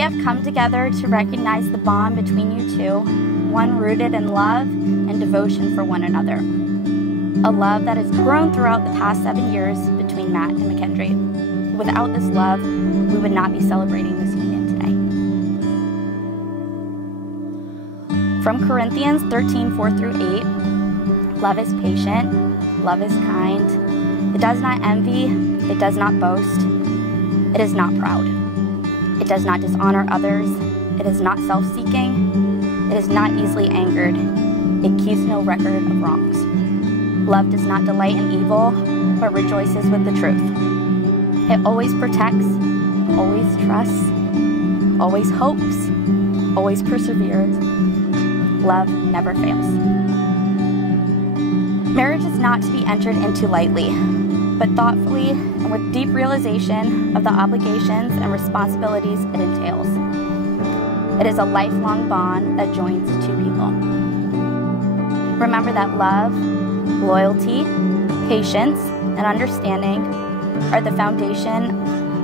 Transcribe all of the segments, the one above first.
have come together to recognize the bond between you two, one rooted in love and devotion for one another. A love that has grown throughout the past 7 years between Matt and McKendry. Without this love, we would not be celebrating this union today. From Corinthians 13:4-8, love is patient, love is kind, it does not envy, it does not boast, it is not proud. It does not dishonor others, it is not self-seeking, it is not easily angered, it keeps no record of wrongs. Love does not delight in evil, but rejoices with the truth. It always protects, always trusts, always hopes, always perseveres. Love never fails. Marriage is not to be entered into lightly, but thoughtfully and with deep realization of the obligations and responsibilities it entails. It is a lifelong bond that joins two people. Remember that love, loyalty, patience, and understanding are the foundation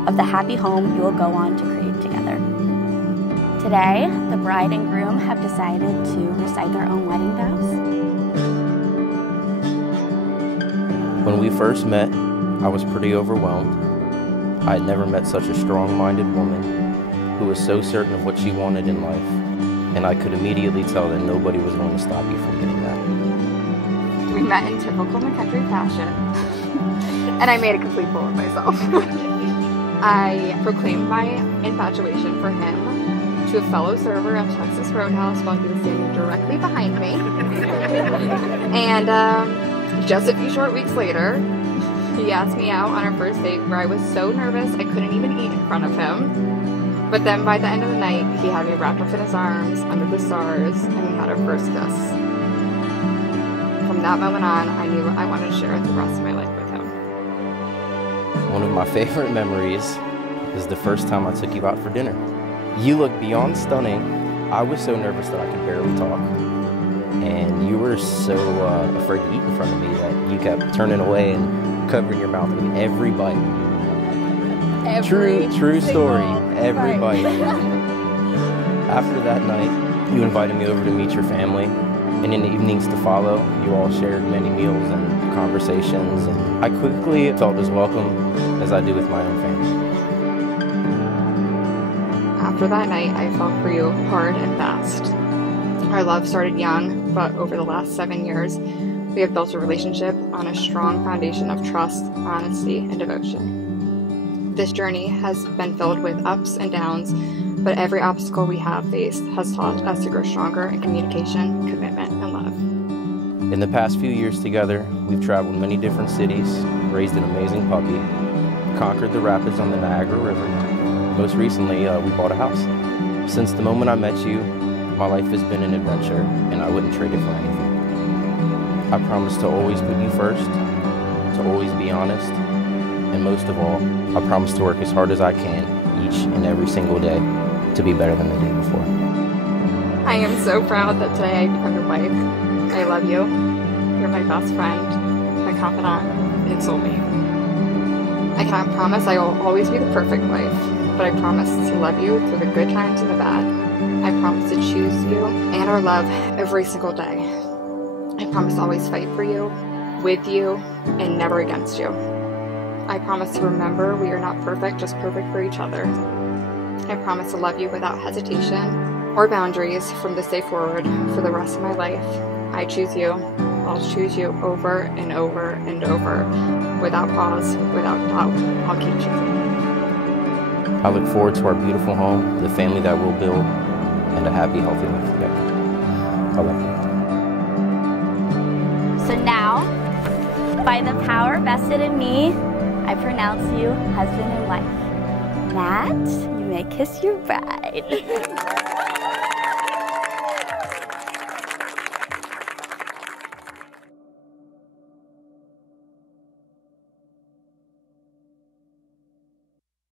of the happy home you will go on to create together. Today, the bride and groom have decided to recite their own wedding vows. When we first met, I was pretty overwhelmed. I had never met such a strong-minded woman who was so certain of what she wanted in life, and I could immediately tell that nobody was going to stop you from getting that. We met in typical McKendry fashion, and I made a complete fool of myself. I proclaimed my infatuation for him to a fellow server at Texas Roadhouse while he was standing directly behind me. And just a few short weeks later, he asked me out on our first date where I was so nervous I couldn't even eat in front of him. But then by the end of the night, he had me wrapped up in his arms under the stars, and we had our first kiss. From that moment on, I knew I wanted to share the rest of my life with him. One of my favorite memories is the first time I took you out for dinner. You looked beyond stunning. I was so nervous that I could barely talk. And you were so afraid to eat in front of me that you kept turning away and covering your mouth with every bite. True story. Every bite. After that night, you invited me over to meet your family, and in the evenings to follow, you all shared many meals and conversations, and I quickly felt as welcome as I do with my own family. After that night, I fell for you hard and fast. Our love started young, but over the last 7 years, we have built a relationship on a strong foundation of trust, honesty, and devotion. This journey has been filled with ups and downs, but every obstacle we have faced has taught us to grow stronger in communication, commitment, and love. In the past few years together, we've traveled many different cities, raised an amazing puppy, conquered the rapids on the Niagara River. Most recently, we bought a house. Since the moment I met you, my life has been an adventure, and I wouldn't trade it for anything. I promise to always put you first, to always be honest, and most of all, I promise to work as hard as I can each and every single day to be better than the day before. I am so proud that today I become your wife. I love you. You're my best friend, my confidant, and soulmate. I cannot promise I will always be the perfect wife, but I promise to love you through the good times and the bad. I promise to choose you and our love every single day. I promise to always fight for you, with you, and never against you. I promise to remember we are not perfect, just perfect for each other. I promise to love you without hesitation or boundaries from this day forward for the rest of my life. I choose you. I'll choose you over and over and over. Without pause, without doubt, I'll keep choosing you. I look forward to our beautiful home, the family that we'll build, and a happy, healthy life together. I love you. So now, by the power vested in me, I pronounce you husband and wife. Matt, you may kiss your bride.